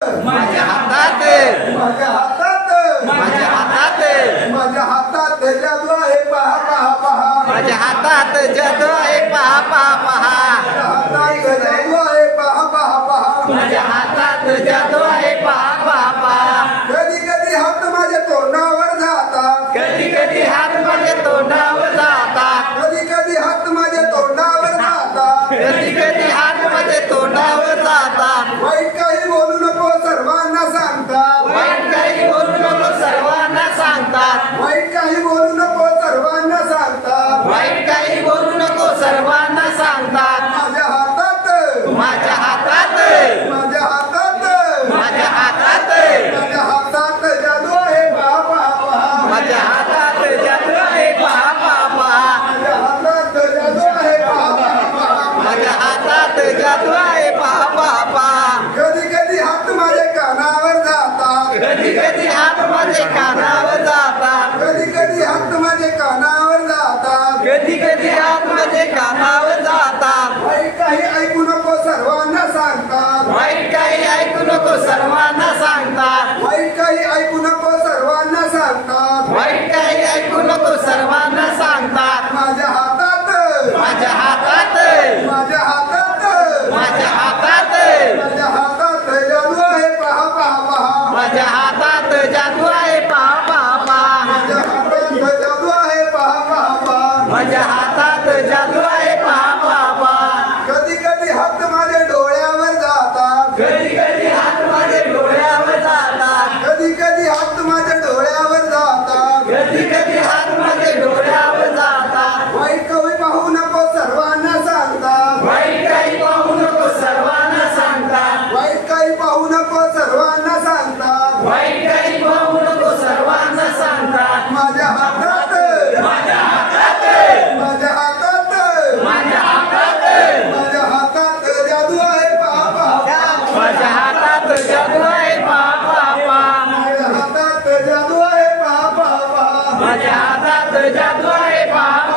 माझ्या हातात माझ्या हातात माझ्या हातात माझ्या हातात जादू आहे पहा पहा पहा माझ्या हातात जादू आहे पहा पहा पहा हातात जादू आहे पहा पहा पहा माझ्या हातात जादू आहे पहा पहा पहा कधी कधी हात माझ्या तोंडावर जातात कधी कधी हात माझ्या तोंडावर जातात कधी कधी हात माझ्या तोंडावर जातात कधी कधी हात माझ्या तोंडावर जातात वाईट काही बोलू नको सर्वांना सांगतात वाईट काही बोलू नको सर्वांना सांगतात वाईट काही बोलू नको सर्वांना सांगतात वाईट काही बोलू नको सर्वांना सांगतात माझ्या हातात माझ्या हातात माझ्या हातात माझ्या हातात माझ्या हातात जादू आहे पहा पहा पहा माझ्या हातात जादू आहे पहा पहा पहा माझ्या हातात जादू आहे पहा पहा पहा माझ्या हातात जादू आहे पहा पहा पहा कधी कधी हात माझ्या कानावर जातात कधी कधी हात माझे कानावर जातात कधी कधी हात माझ्या कानावर जातात कधी कधी हात माझे कानावर जातात वाईट काही ऐकू नको सर्वांना सांगतात वाईट काही ऐकू नको सर्वांना सांगतात वाईट काही ऐकू नको सर्वांना सांगतात वाईट काही ऐकू नको सर्वांना सांगतात माझ्या हातात माझ्या हातात माझ्या हातात माझ्या हातात माझ्या हातात जादू आहे पहा पहा पहा माझ्या हातात जादू आहे पहा पहा पहा माझ्या हातात जादू आहे पहा पहा पहा माझ्या हातात जादू आहे पहा पहा पहा कधी कधी हात माझ्या डोळ्यावर जातात कधी कधी हात माझे डोळ्यावर जातात कधी कधी हात माझ्या डोळ्यावर जातात कधी कधी हात माझे डोळ्यावर जातात वाईट कवी पाहू नको सर्वांना सांगतात वाईट काही पाहू नको सर्वांना सांगतात वाईट काही पाहू नको सर्वांना सांगतात वाईट काही पाहू नको सर्वांना सांगतात माझ्या हातात माझ्या हातात माझ्या हातात माझ्या हातात माझ्या हातात जादू आहे पहा पहा माझ्या हातात जादू आहे पहा पहा पहा माझ्या हातात जादू आहे पहा पहा पहा माझ्या हातात जादू आहे पहा